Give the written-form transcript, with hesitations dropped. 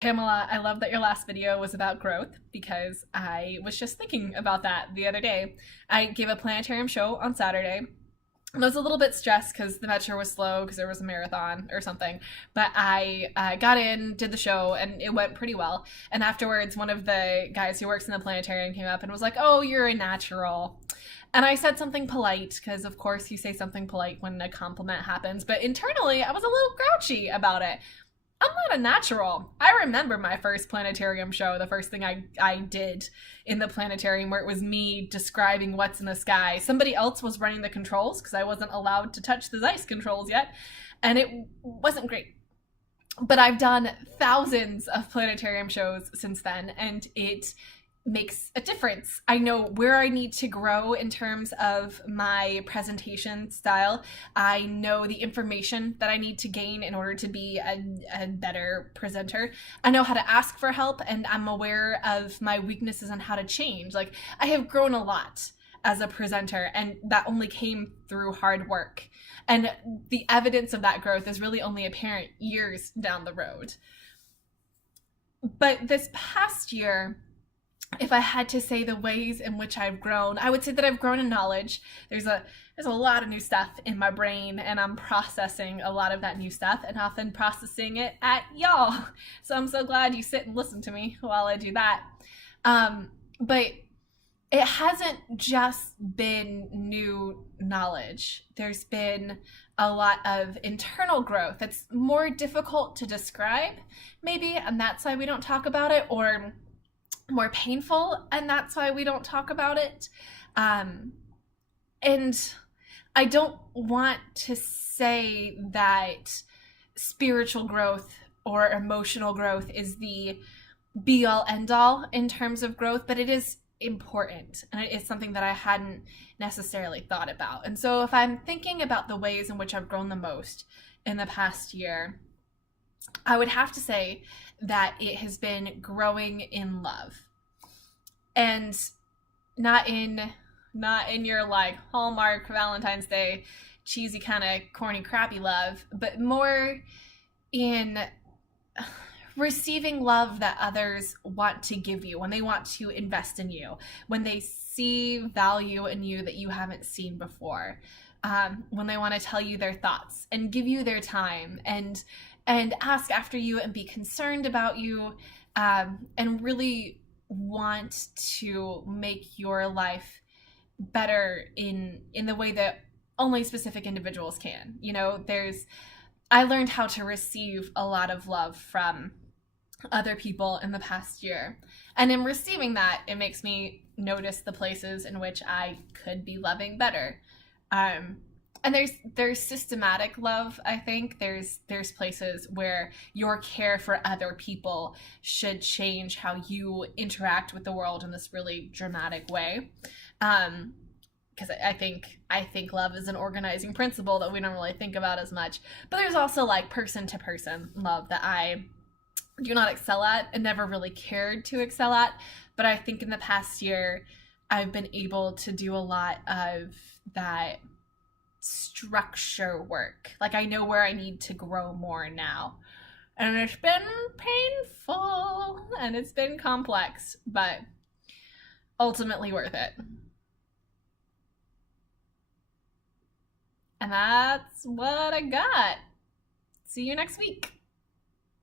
Pamela, I love that your last video was about growth because I was just thinking about that the other day. I gave a planetarium show on Saturday. And I was a little bit stressed because the metro was slow because there was a marathon or something. But I got in, did the show, and it went pretty well. And afterwards, one of the guys who works in the planetarium came up and was like, "Oh, you're a natural." And I said something polite because, of course, you say something polite when a compliment happens. But internally, I was a little grouchy about it. I'm not a natural. I remember my first planetarium show, the first thing I did in the planetarium where it was me describing what's in the sky. Somebody else was running the controls because I wasn't allowed to touch the Zeiss controls yet, and it wasn't great. But I've done thousands of planetarium shows since then, and it makes a difference. I know where I need to grow in terms of my presentation style. I know the information that I need to gain in order to be a better presenter. I know how to ask for help, and I'm aware of my weaknesses and how to change. Like, I have grown a lot as a presenter, and that only came through hard work. And the evidence of that growth is really only apparent years down the road. But this past year, if I had to say the ways in which I've grown, I would say that I've grown in knowledge. There's a lot of new stuff in my brain, and I'm processing a lot of that new stuff and often processing it at y'all. So I'm so glad you sit and listen to me while I do that. But it hasn't just been new knowledge. There's been a lot of internal growth that's more difficult to describe, maybe, and that's why we don't talk about it, or more painful, and that's why we don't talk about it. And I don't want to say that spiritual growth or emotional growth is the be all end all in terms of growth, but it is important, and it is something that I hadn't necessarily thought about. And so if I'm thinking about the ways in which I've grown the most in the past year, I would have to say that it has been growing in love. And not in your like Hallmark Valentine's Day cheesy kind of corny crappy love, but more in receiving love that others want to give you, when they want to invest in you, when they see value in you that you haven't seen before, when they want to tell you their thoughts and give you their time and ask after you and be concerned about you, and really want to make your life better in the way that only specific individuals can. I learned how to receive a lot of love from other people in the past year. And in receiving that, it makes me notice the places in which I could be loving better. And there's systematic love. I think there's places where your care for other people should change how you interact with the world in this really dramatic way. Because I think love is an organizing principle that we don't really think about as much. But there's also like person to person love that I do not excel at and never really cared to excel at. But I think in the past year, I've been able to do a lot of that structure work. Like, I know where I need to grow more now. And it's been painful and it's been complex, but ultimately worth it. And that's what I got. See you next week.